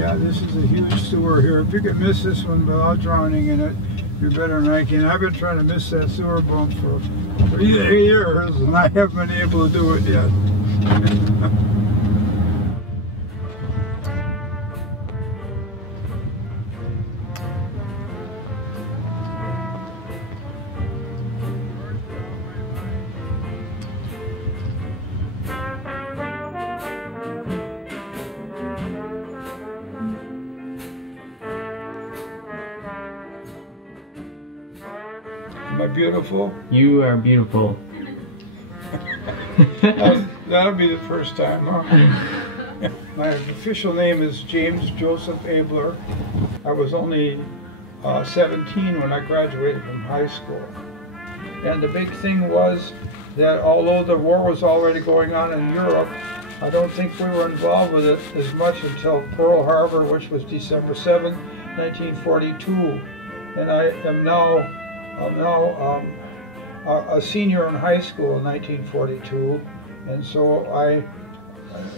Yeah, this is a huge sewer here. If you can miss this one without drowning in it, you're better than I can. I've been trying to miss that sewer bump for 3 years, and I haven't been able to do it yet. Am I beautiful? You are beautiful. That'll be the first time, huh? My official name is James Joseph Abeler. I was only 17 when I graduated from high school. And the big thing was that although the war was already going on in Europe, I don't think we were involved with it as much until Pearl Harbor, which was December 7, 1942. And I am now a senior in high school in 1942, and so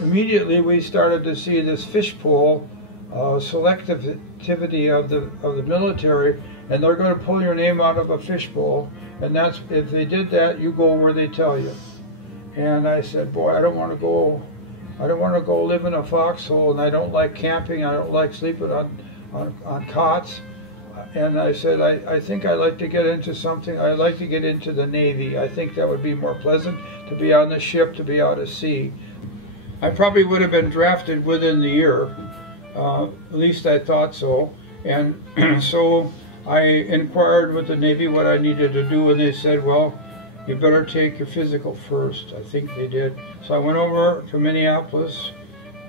immediately we started to see this fishbowl selectivity of the military, and they're going to pull your name out of a fishbowl, and that's, if they did that, you go where they tell you. And I said, boy, I don't want to go live in a foxhole, and I don't like camping, I don't like sleeping on cots. And I said, I think I'd like to get into something. I'd like to get into the Navy. I think that would be more pleasant, to be on the ship, to be out at sea. I probably would have been drafted within the year. At least I thought so. And so I inquired with the Navy what I needed to do, and they said, well, you better take your physical first. I think they did. So I went over to Minneapolis,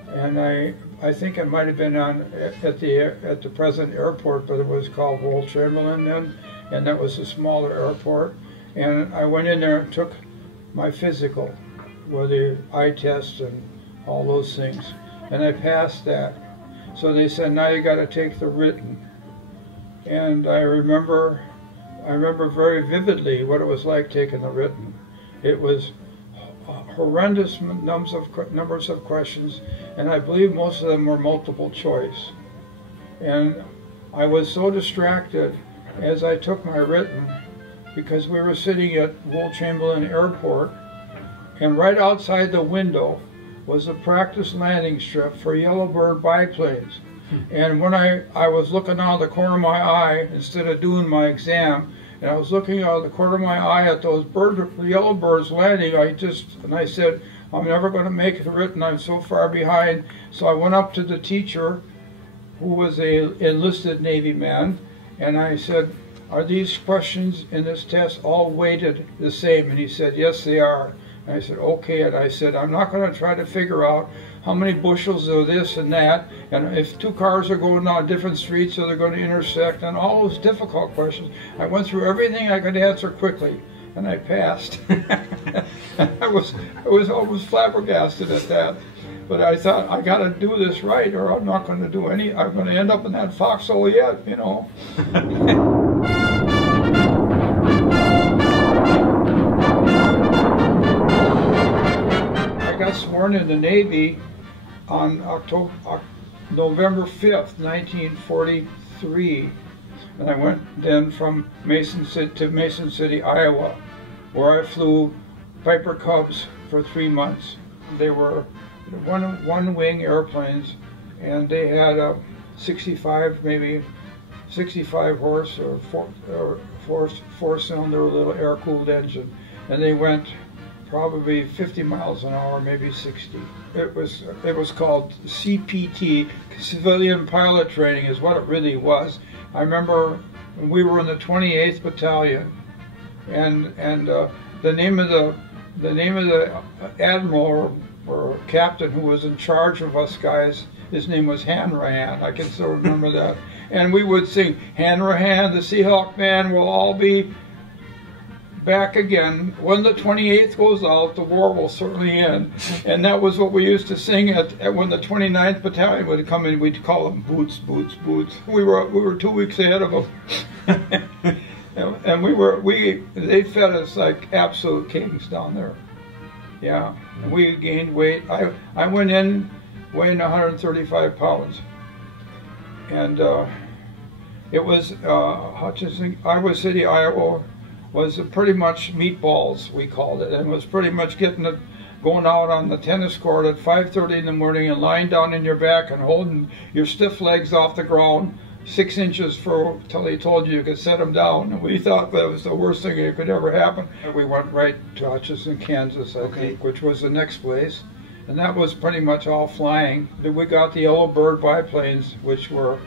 and I think it might have been at the present airport, but it was called Wool Chamberlain then, and that was a smaller airport. And I went in there and took my physical, with the eye test and all those things, and I passed that. So they said, now you got to take the written. And I remember very vividly what it was like taking the written. It was horrendous numbers of questions, and I believe most of them were multiple choice. And I was so distracted as I took my written, because we were sitting at Wool Chamberlain Airport, and right outside the window was a practice landing strip for Yellowbird biplanes. And when I was looking out of the corner of my eye, instead of doing my exam, and I was looking out of the corner of my eye at those Yellowbirds landing, I said, I'm never going to make it written, I'm so far behind. So I went up to the teacher, who was an enlisted Navy man, and I said, are these questions in this test all weighted the same? And he said, yes, they are. And I said, okay. And I said, I'm not going to try to figure out how many bushels of this and that, and if two cars are going down different streets, so they're going to intersect, and all those difficult questions. I went through everything I could answer quickly, and I passed. I was almost flabbergasted at that. But I thought, I got to do this right, or I'm not going to do any. I'm going to end up in that foxhole yet, you know. I got sworn in the Navy on November 5th, 1943, and I went then from Mason City, Iowa, where I flew Piper Cubs for 3 months. They were one-wing airplanes, and they had a 65 horse or four-cylinder little air-cooled engine, and they went probably 50 miles an hour, maybe 60. It was called CPT, Civilian Pilot Training, is what it really was. I remember we were in the 28th Battalion, and the name of the admiral or captain who was in charge of us guys, his name was Hanrahan. I can still remember that. And we would sing, Hanrahan, the Seahawk Man will all be back again. When the 28th goes out, the war will certainly end. And that was what we used to sing at when the 29th Battalion would come in. We'd call them boots, boots, boots. We were 2 weeks ahead of them. And they fed us like absolute kings down there. Yeah, we gained weight. I went in weighing 135 pounds, and it was Hutchinson, Iowa City, Iowa, was pretty much meatballs, we called it, and was pretty much going out on the tennis court at 5:30 in the morning and lying down in your back and holding your stiff legs off the ground 6 inches till he told you could set them down. And we thought that was the worst thing that could ever happen. We went right to Hutchinson, Kansas, I think, which was the next place. And that was pretty much all flying. Then we got the Yellow Bird biplanes, which were,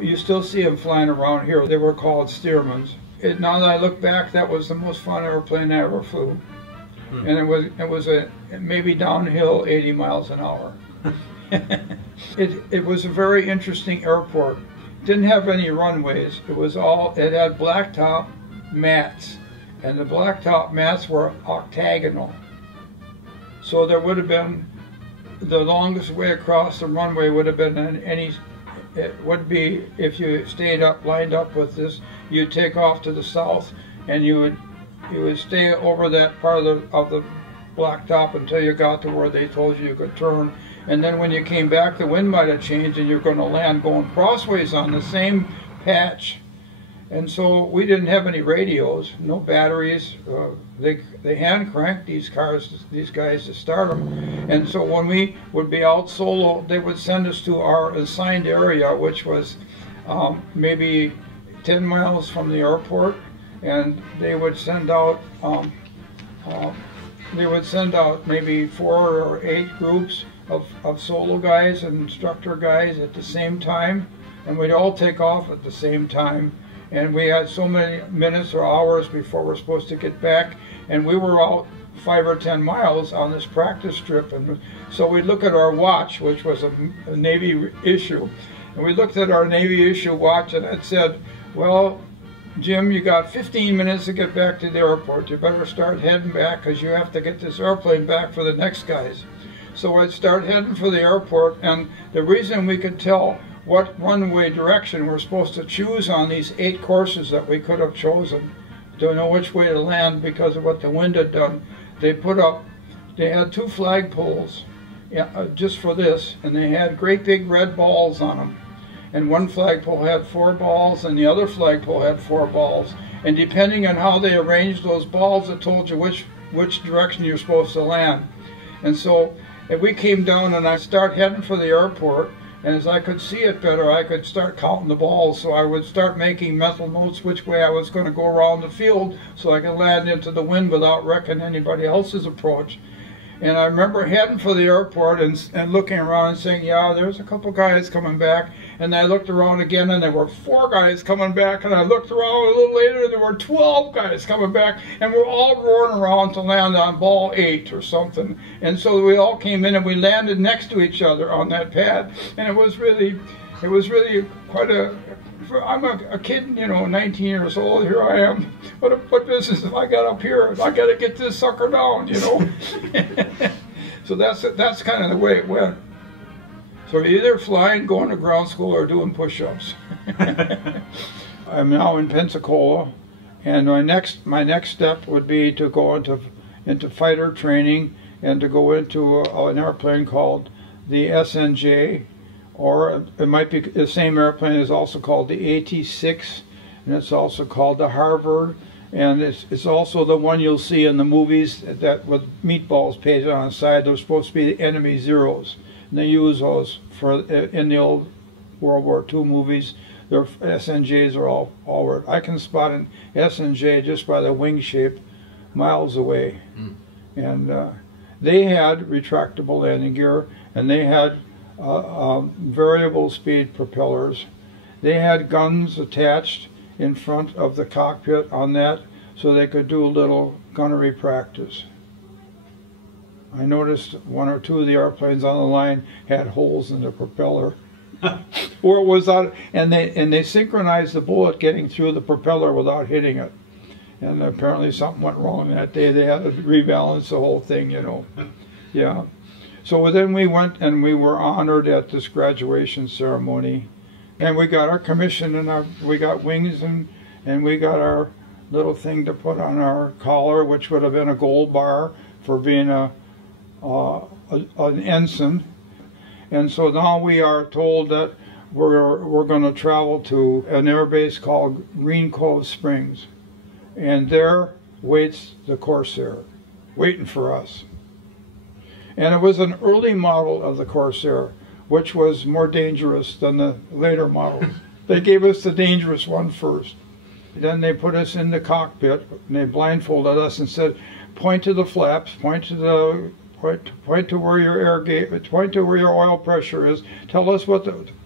you still see them flying around here. They were called Stearmans. Now that I look back, that was the most fun airplane I ever flew. And it was a maybe downhill 80 miles an hour. It was a very interesting airport. Didn't have any runways. It had blacktop mats, and the blacktop mats were octagonal. So there would have been, the longest way across the runway would have been it would be, if you stayed lined up with this, you'd take off to the south, and you would stay over that part of the blacktop until you got to where they told you could turn. And then when you came back, the wind might have changed and you're going to land going crossways on the same patch. And so we didn't have any radios, no batteries. They hand cranked these guys to start them. And so when we would be out solo, they would send us to our assigned area, which was maybe 10 miles from the airport. And they would send out maybe 4 or 8 groups of solo guys and instructor guys at the same time, and we'd all take off at the same time, and we had so many minutes or hours before we're supposed to get back, and we were out 5 or 10 miles on this practice trip. And so we'd look at our watch, which was a Navy issue, and we looked at our Navy issue watch, and it said, well, Jim, you got 15 minutes to get back to the airport. You better start heading back because you have to get this airplane back for the next guys. So I'd start heading for the airport, and the reason we could tell what runway direction we're supposed to choose on these 8 courses that we could have chosen, to know which way to land because of what the wind had done, they had 2 flagpoles just for this, and they had great big red balls on them. And one flagpole had 4 balls, and the other flagpole had 4 balls. And depending on how they arranged those balls, it told you which direction you're supposed to land. And so if we came down and I start heading for the airport, and as I could see it better, I could start counting the balls. So I would start making mental notes which way I was going to go around the field so I could land into the wind without wrecking anybody else's approach. And I remember heading for the airport and looking around and saying, yeah, there's a couple guys coming back. And I looked around again, and there were 4 guys coming back. And I looked around a little later, and there were 12 guys coming back. And we're all roaring around to land on ball 8 or something. And so we all came in, and we landed next to each other on that pad. And it was really quite a... I'm a kid, 19 years old. Here I am. What business have I got up here? I got to get this sucker down, So that's kind of the way it went. So either flying, going to ground school, or doing push-ups. I'm now in Pensacola, and my next step would be to go into fighter training and to go into an airplane called the SNJ. Or it might be the same airplane is also called the AT-6, and it's also called the Harvard, and it's also the one you'll see in the movies that with meatballs painted on the side. They're supposed to be the enemy Zeros, and they use those in the old World War II movies. Their SNJs are all I can spot an SNJ just by the wing shape miles away, and they had retractable landing gear, and they had variable speed propellers. They had guns attached in front of the cockpit on that so they could do a little gunnery practice. I noticed 1 or 2 of the airplanes on the line had holes in the propeller. Or it was out, and they synchronized the bullet getting through the propeller without hitting it. And apparently something went wrong that day. They had to rebalance the whole thing, Yeah. So then we went and we were honored at this graduation ceremony, and we got our commission, and we got wings, and we got our little thing to put on our collar, which would have been a gold bar for being an ensign. And so now we are told that we're going to travel to an air base called Green Cove Springs, and there waits the Corsair, waiting for us. And it was an early model of the Corsair, which was more dangerous than the later models. They gave us the dangerous one first. Then they put us in the cockpit, and they blindfolded us and said, point to the flaps, point to where your air gauge, point to where your oil pressure is, tell us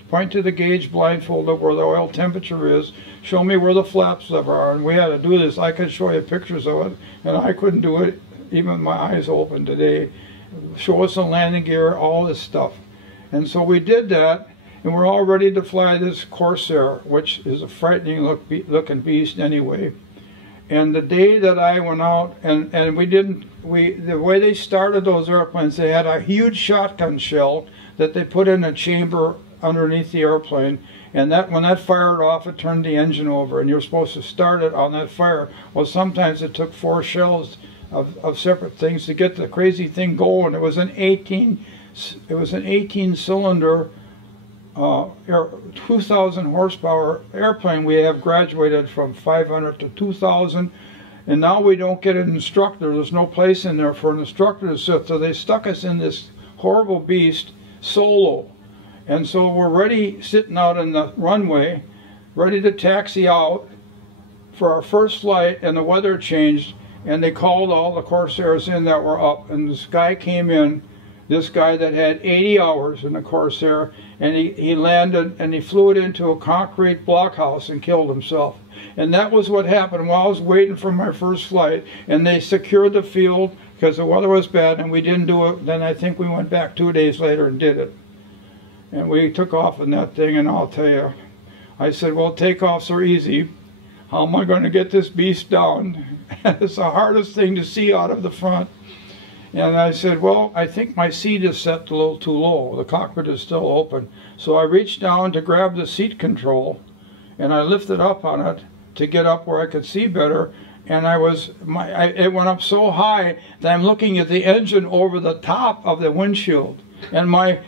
point to the gauge blindfolded where the oil temperature is, show me where the flaps are. And we had to do this. I could show you pictures of it, and I couldn't do it even with my eyes open today. Show us the landing gear, all this stuff. And so we did that, and we're all ready to fly this Corsair, which is a frightening looking beast anyway. And the day that I went out, and the way they started those airplanes, they had a huge shotgun shell that they put in a chamber underneath the airplane, and when that fired off, it turned the engine over, and you're supposed to start it on that fire. Well, sometimes it took 4 shells of separate things to get the crazy thing going. It was an 18-cylinder 2,000 horsepower airplane. We have graduated from 500 to 2,000, and now we don't get an instructor. There's no place in there for an instructor to sit, so they stuck us in this horrible beast solo. And so we're ready, sitting out in the runway, ready to taxi out for our first flight, and the weather changed, and they called all the Corsairs in that were up, and this guy came in, this guy that had 80 hours in the Corsair, and he landed, and he flew it into a concrete blockhouse and killed himself. And that was what happened while I was waiting for my first flight, and they secured the field because the weather was bad, and we didn't do it. Then I think we went back 2 days later and did it. And we took off in that thing, and I'll tell you, I said, well, takeoffs are easy. How am I going to get this beast down? It's the hardest thing to see out of the front. And I said, well, I think my seat is set a little too low. The cockpit is still open. So I reached down to grab the seat control, and I lifted up on it to get up where I could see better. And it went up so high that I'm looking at the engine over the top of the windshield. And my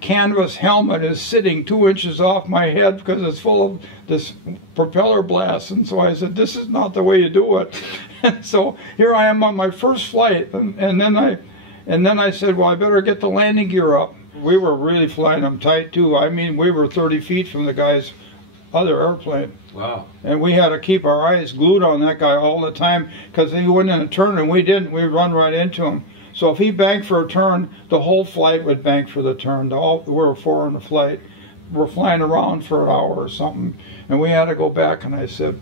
canvas helmet is sitting 2 inches off my head because it's full of this propeller blast. And so I said, this is not the way you do it. And so here I am on my first flight, and then I said, well, I better get the landing gear up. We were really flying them tight too. I mean, we were 30 feet from the guy's other airplane. Wow. And we had to keep our eyes glued on that guy all the time because he went in a turn and we didn't. We'd run right into him. So if he banked for a turn, the whole flight would bank for the turn. We were 4 in the flight. We're flying around for an hour or something, and we had to go back, and I said,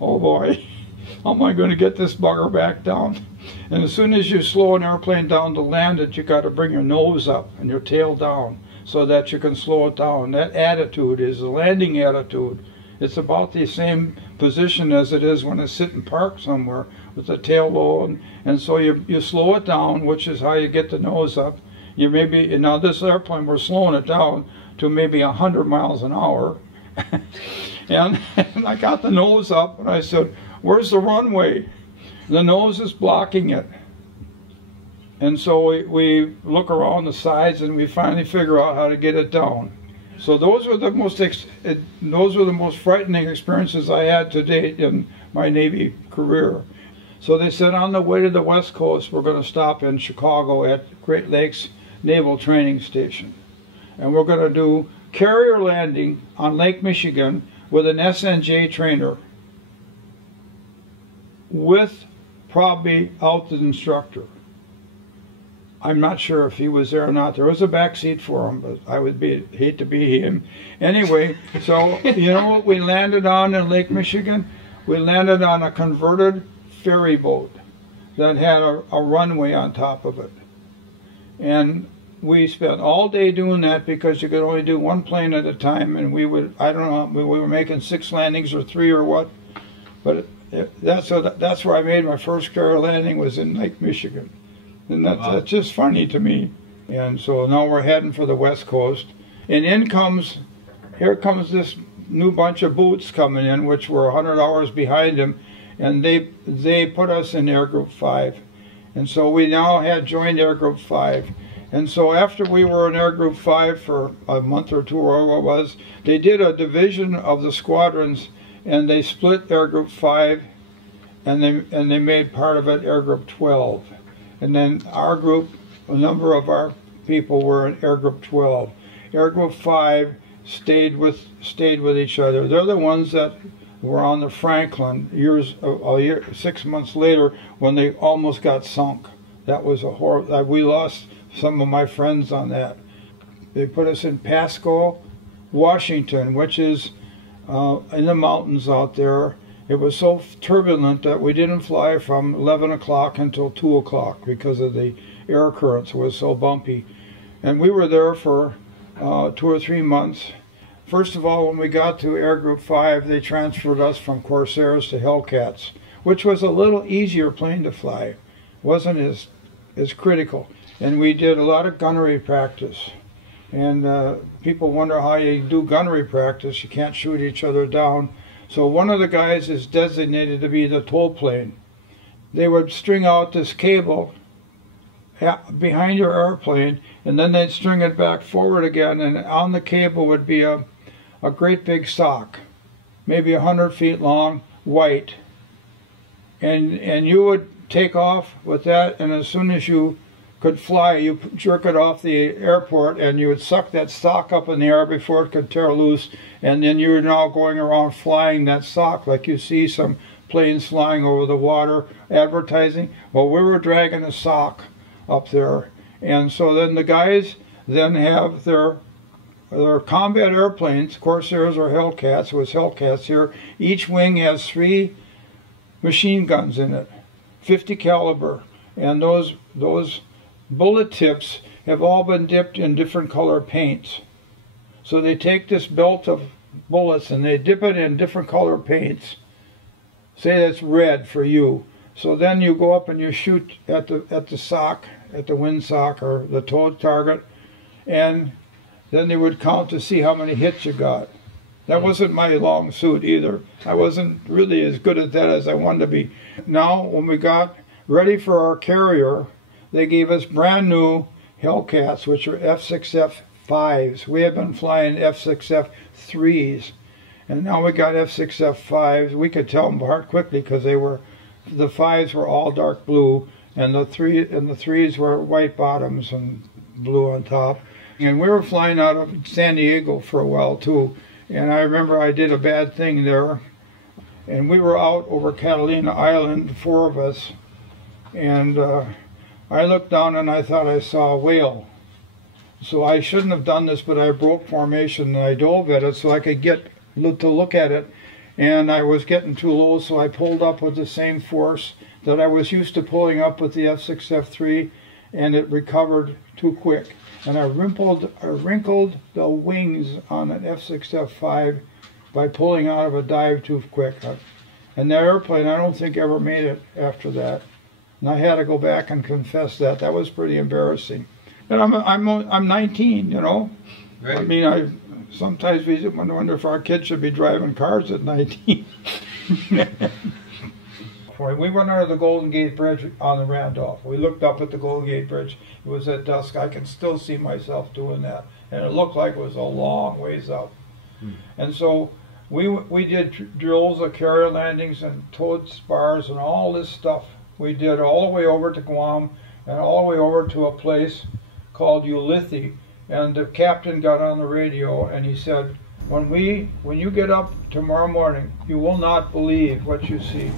oh boy, how am I going to get this bugger back down? And as soon as you slow an airplane down to land it, you got to bring your nose up and your tail down so that you can slow it down. That attitude is the landing attitude. It's about the same position as it is when it's sitting parked somewhere with the tail low, and so you slow it down, which is how you get the nose up. Now this airplane, we're slowing it down to maybe 100 miles an hour, and I got the nose up, and I said, where's the runway? The nose is blocking it. And so we look around the sides, and we finally figure out how to get it down. So those were the most frightening experiences I had to date in my Navy career. So they said, on the way to the West Coast, we're going to stop in Chicago at Great Lakes Naval Training Station. And we're going to do carrier landing on Lake Michigan with an SNJ trainer, with probably out the instructor. I'm not sure if he was there or not. There was a back seat for him, but I would hate to be him. Anyway, so you know what we landed on in Lake Michigan? We landed on a converted ferry boat that had a runway on top of it. And we spent all day doing that because you could only do 1 plane at a time, and we were making 6 landings or 3 or what. But that's where I made my first carrier landing, was in Lake Michigan. And that's just funny to me. And so now we're heading for the West Coast. And here comes this new bunch of boots coming in, which were 100 hours behind them. And they put us in Air Group 5. And so we now had joined Air Group 5. And so after we were in Air Group 5 for a month or two or what it was, they did a division of the squadrons, and they split Air Group 5, and they made part of it Air Group 12. And then our group, a number of our people were in Air Group 12. Air Group 5 stayed with each other. They're the ones that were on the Franklin 6 months later when they almost got sunk. That was a horrible. We lost some of my friends on that. They put us in Pasco, Washington, which is in the mountains out there. It was so turbulent that we didn't fly from 11 o'clock until 2 o'clock because of the air currents. It was so bumpy. And we were there for 2 or 3 months. First of all, when we got to Air Group 5, they transferred us from Corsairs to Hellcats, which was a little easier plane to fly. It wasn't as critical. And we did a lot of gunnery practice. And people wonder how you do gunnery practice. You can't shoot each other down. So one of the guys is designated to be the tow plane. They would string out this cable behind your airplane, and then they'd string it back forward again, and on the cable would be a great big sock, maybe 100 feet long, white. And you would take off with that, and as soon as you could fly, you jerk it off the airport, and you would suck that sock up in the air before it could tear loose, and then you're now going around flying that sock like you see some planes flying over the water advertising. Well, we were dragging a sock up there, and so then the guys then have their combat airplanes, Corsairs or Hellcats. It was Hellcats here. Each wing has 3 machine guns in it, 50 caliber, and those bullet tips have all been dipped in different color paints. So they take this belt of bullets and they dip it in different color paints. Say that's red for you. So then you go up and you shoot at the sock, at the wind sock or the tow target, and then they would count to see how many hits you got. That wasn't my long suit either. I wasn't really as good at that as I wanted to be. Now, when we got ready for our carrier, they gave us brand new Hellcats, which are F6F5s. We had been flying F6F3s, and now we got F6F5s. We could tell them apart quickly because the 5s were all dark blue, and the 3s were white bottoms and blue on top. And we were flying out of San Diego for a while too. And I remember I did a bad thing there, and we were out over Catalina Island, 4 of us, and I looked down and I thought I saw a whale. So I shouldn't have done this, but I broke formation and I dove at it so I could get to look at it. And I was getting too low, so I pulled up with the same force that I was used to pulling up with the F6F3, and it recovered too quick. And I wrinkled the wings on an F6F5 by pulling out of a dive too quick. And that airplane, I don't think ever made it after that. And I had to go back and confess that. That was pretty embarrassing. And I'm 19, you know. Right. I mean, I sometimes wonder if our kids should be driving cars at 19. We went under the Golden Gate Bridge on the Randolph. We looked up at the Golden Gate Bridge. It was at dusk. I can still see myself doing that. And it looked like it was a long ways up. And so we did drills of carrier landings and towed spars and all this stuff. We did all the way over to Guam and all the way over to a place called Ulithi. And the captain got on the radio and he said, when you get up tomorrow morning, you will not believe what you see.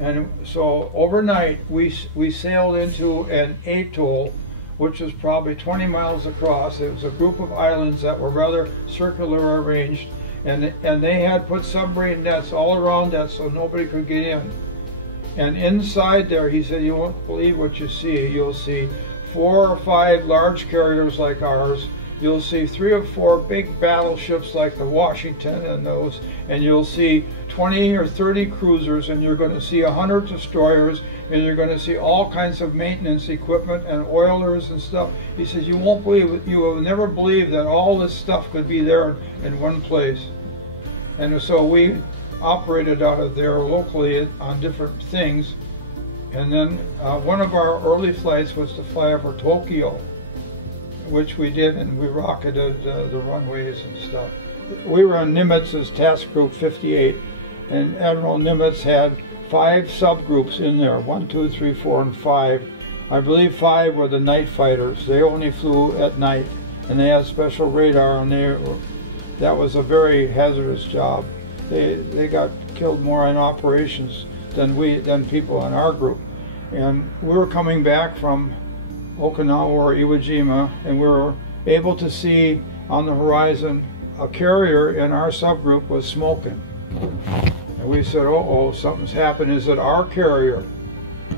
And so overnight we sailed into an atoll, which was probably 20 miles across. It was a group of islands that were rather circular arranged, and they had put submarine nets all around that so nobody could get in. And inside there, he said, you won't believe what you see. You'll see 4 or 5 large carriers like ours. You'll see 3 or 4 big battleships like the Washington and those, and you'll see 20 or 30 cruisers, and you're going to see 100 destroyers, and you're going to see all kinds of maintenance equipment and oilers and stuff. He says, you won't believe it. You will never believe that all this stuff could be there in one place. And so we operated out of there locally on different things. And then one of our early flights was to fly over Tokyo, which we did, and we rocketed the runways and stuff. We were on Nimitz's Task Group 58, and Admiral Nimitz had 5 subgroups in there, 1, 2, 3, 4, and 5. I believe 5 were the night fighters. They only flew at night, and they had special radar, and that was a very hazardous job. They got killed more in operations than people in our group. And we were coming back from Okinawa or Iwo Jima, and we were able to see on the horizon a carrier in our subgroup was smoking. And we said, uh-oh, something's happened. Is it our carrier?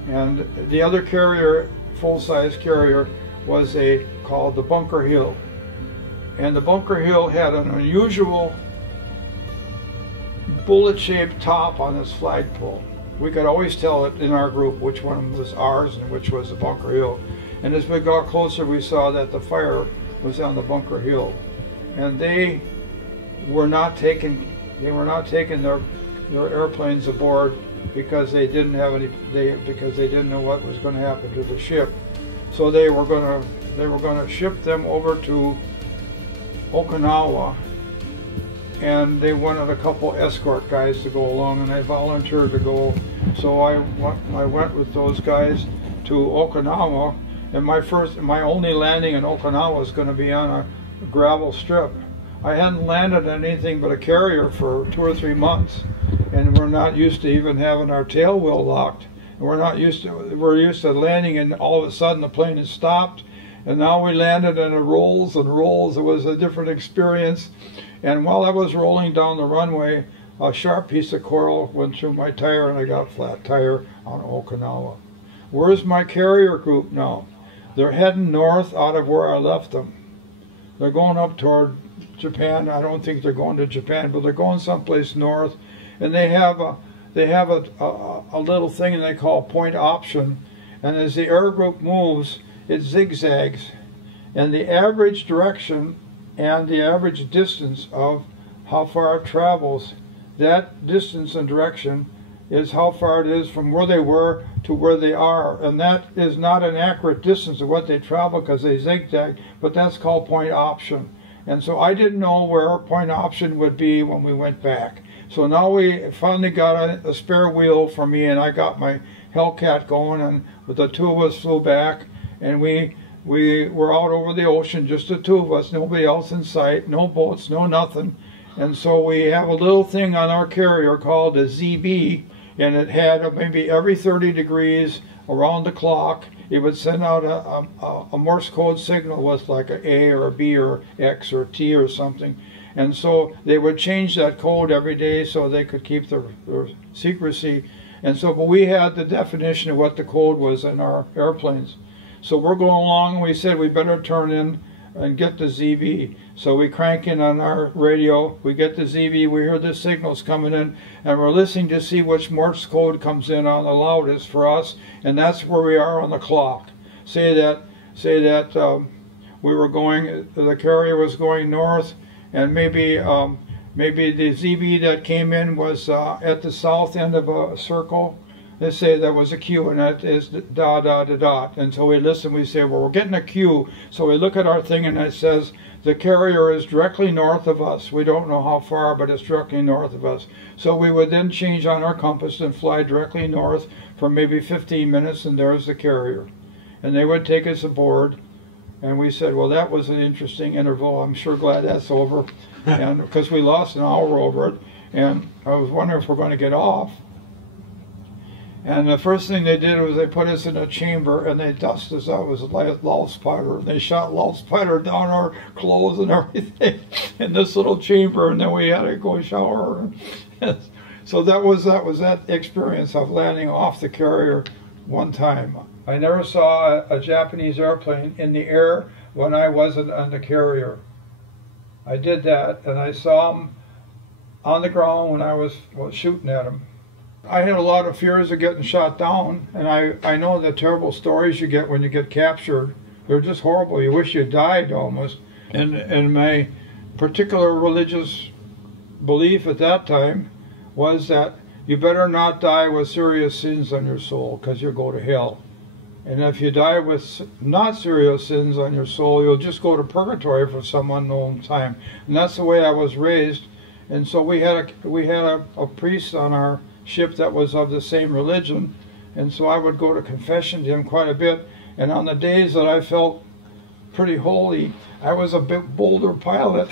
And the other carrier, full-size carrier, was called the Bunker Hill. And the Bunker Hill had an unusual bullet-shaped top on its flagpole. We could always tell it in our group which one was ours and which was the Bunker Hill. And as we got closer, we saw that the fire was on the Bunker Hill. And they were not taking their airplanes aboard because they didn't know what was going to happen to the ship. So they were going to ship them over to Okinawa, and they wanted a couple escort guys to go along, and I volunteered to go. So I went with those guys to Okinawa, and my only landing in Okinawa was going to be on a gravel strip. I hadn't landed on anything but a carrier for 2 or 3 months, and we're not used to even having our tail wheel locked. We're used to landing, and all of a sudden the plane has stopped, and now we landed and it rolls and rolls. It was a different experience. And while I was rolling down the runway, a sharp piece of coral went through my tire, and I got a flat tire on Okinawa. Where's my carrier group now? They're heading north out of where I left them. They're going up toward Japan. I don't think they're going to Japan, but they're going someplace north, and they have a little thing they call point option, and as the air group moves, it zigzags, and the average direction and the average distance of how far it travels, that distance and direction is how far it is from where they were to where they are, and that is not an accurate distance of what they travel because they zigzag, but that's called point option. And so I didn't know where point option would be when we went back. So now we finally got a spare wheel for me, and I got my Hellcat going, and the 2 of us flew back, and we were out over the ocean, just the 2 of us, nobody else in sight, no boats, no nothing. And so we have a little thing on our carrier called a ZB, and it had maybe every 30 degrees around the clock, it would send out a Morse code signal with like an A or a B or X or T or something. And so they would change that code every day so they could keep their secrecy. And so, but we had the definition of what the code was in our airplanes. So we're going along, and we said we better turn in and get the ZB. So we crank in on our radio, we get the ZB, we hear the signals coming in, and we're listening to see which Morse code comes in on the loudest for us, and that's where we are on the clock. Say that we were going, the carrier was going north, and maybe the ZB that came in was at the south end of a circle. Let's say there was a Q, and that is dot, dot, dot, dot. And so we listen, we say, well, we're getting a Q. So we look at our thing, and it says the carrier is directly north of us. We don't know how far, but it's directly north of us. So we would then change on our compass and fly directly north for maybe 15 minutes, and there's the carrier. And they would take us aboard, and we said, well, that was an interesting interval. I'm sure glad that's over, and because we lost an hour over it. And I was wondering if we're going to get off. And the first thing they did was they put us in a chamber, and they dusted us out with louse powder. And they shot louse powder down our clothes and everything in this little chamber, and then we had to go shower. So that was that experience of landing off the carrier one time. I never saw a Japanese airplane in the air when I wasn't on the carrier. I did that, and I saw them on the ground when I was shooting at them. I had a lot of fears of getting shot down, and I know the terrible stories you get when you get captured. They're just horrible. You wish you died almost. And my particular religious belief at that time was that you better not die with serious sins on your soul, because you'll go to hell. And if you die with not serious sins on your soul, you'll just go to purgatory for some unknown time. And that's the way I was raised. And so we had a priest on our ship that was of the same religion, and so I would go to confession to him quite a bit. And on the days that I felt pretty holy, I was a bit bolder pilot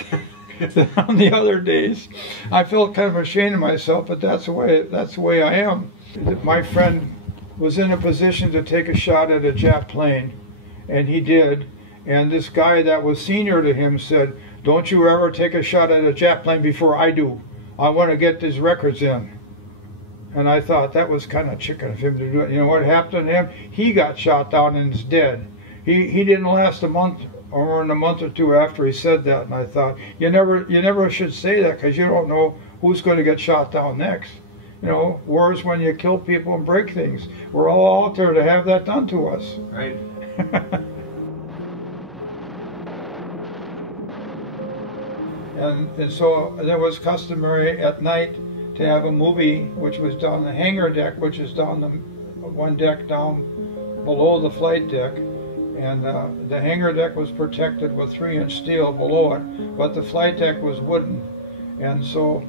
than on the other days. I felt kind of ashamed of myself, but that's the way I am. My friend was in a position to take a shot at a Jap plane, and he did. And this guy that was senior to him said, "Don't you ever take a shot at a Jap plane before I do. I want to get these records in." And I thought that was kind of chicken of him to do it. You know what happened to him? He got shot down and is dead. He didn't last a month or a month or two after he said that. And I thought, you never should say that, because you don't know who's going to get shot down next. You know, wars when you kill people and break things. We're all out there to have that done to us. Right. And so there was customary at night to have a movie, which was down the hangar deck, which is down the one deck down below the flight deck. And the hangar deck was protected with 3-inch steel below it, but the flight deck was wooden. And so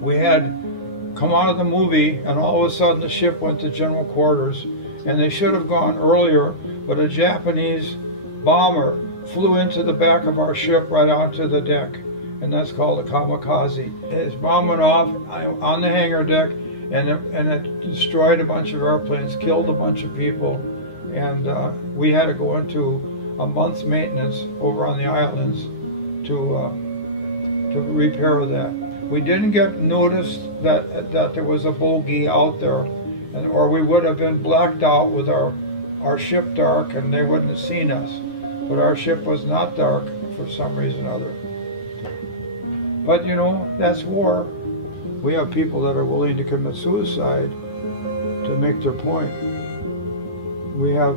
we had come out of the movie, and all of a sudden the ship went to general quarters, and they should have gone earlier, but a Japanese bomber flew into the back of our ship right onto the deck, and that's called a kamikaze. His bomb went off on the hangar deck, and it destroyed a bunch of airplanes, killed a bunch of people, and we had to go into a month's maintenance over on the islands to repair that. We didn't get noticed that there was a bogey out there, or we would have been blacked out with our ship dark, and they wouldn't have seen us. But our ship was not dark for some reason or other. But you know, that's war. We have people that are willing to commit suicide to make their point. We have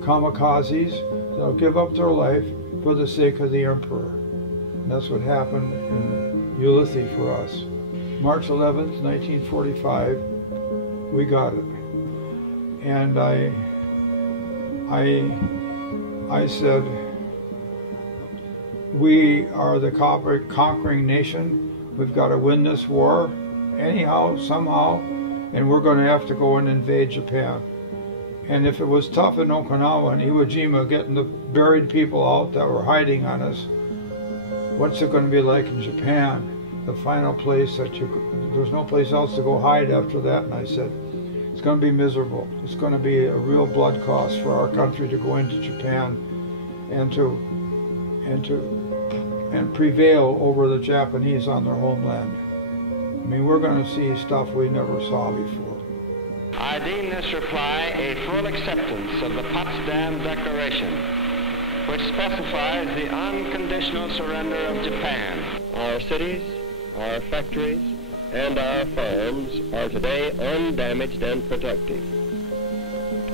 kamikazes that'll give up their life for the sake of the emperor. And that's what happened in Ulithi for us. March 11th, 1945, we got it. And I said, we are the conquering nation. We've got to win this war anyhow, somehow, and we're going to have to go and invade Japan. And if it was tough in Okinawa and Iwo Jima getting the buried people out that were hiding on us, what's it going to be like in Japan? The final place that there's no place else to go hide after that. And I said, it's going to be miserable. It's going to be a real blood cost for our country to go into Japan and prevail over the Japanese on their homeland. I mean, we're going to see stuff we never saw before. I deem this reply a full acceptance of the Potsdam Declaration, which specifies the unconditional surrender of Japan. Our cities, our factories, and our farms are today undamaged and protected.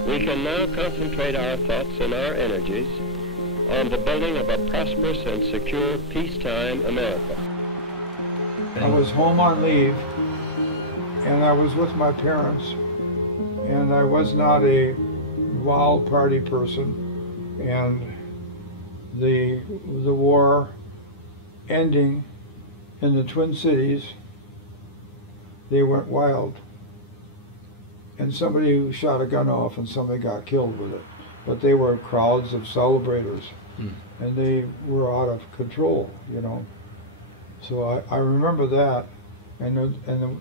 We can now concentrate our thoughts and our energies on the building of a prosperous and secure peacetime America. I was home on leave, and I was with my parents, and I was not a wild party person, and the war ending in the Twin Cities, they went wild, and somebody shot a gun off and somebody got killed with it, but they were crowds of celebrators, and they were out of control, you know. So I remember that, and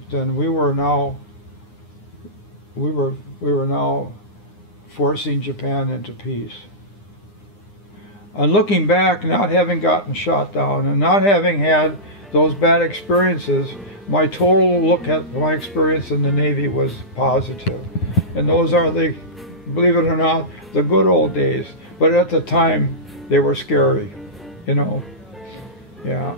then we were now forcing Japan into peace. And looking back, not having gotten shot down and not having had those bad experiences, my total look at my experience in the Navy was positive. And those are the, believe it or not, the good old days. But at the time, they were scary, you know. Yeah.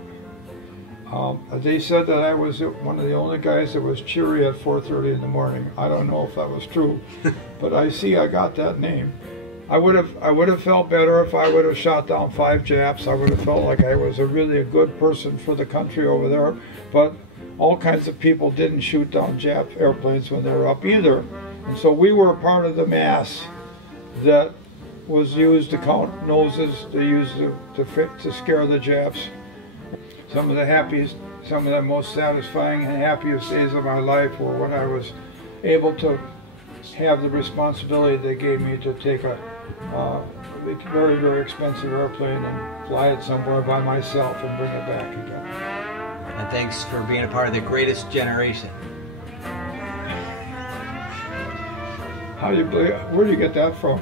They said that I was one of the only guys that was cheery at 4:30 in the morning. I don't know if that was true, but I see I got that name. I would have felt better if I would have shot down 5 Japs. I would have felt like I was really a good person for the country over there. But all kinds of people didn't shoot down Jap airplanes when they were up either. And so we were part of the mass that was used to count noses, to use to scare the Japs. Some of the most satisfying and happiest days of my life were when I was able to have the responsibility they gave me to take a very, very expensive airplane and fly it somewhere by myself and bring it back again. And thanks for being a part of the greatest generation. Where do you get that from?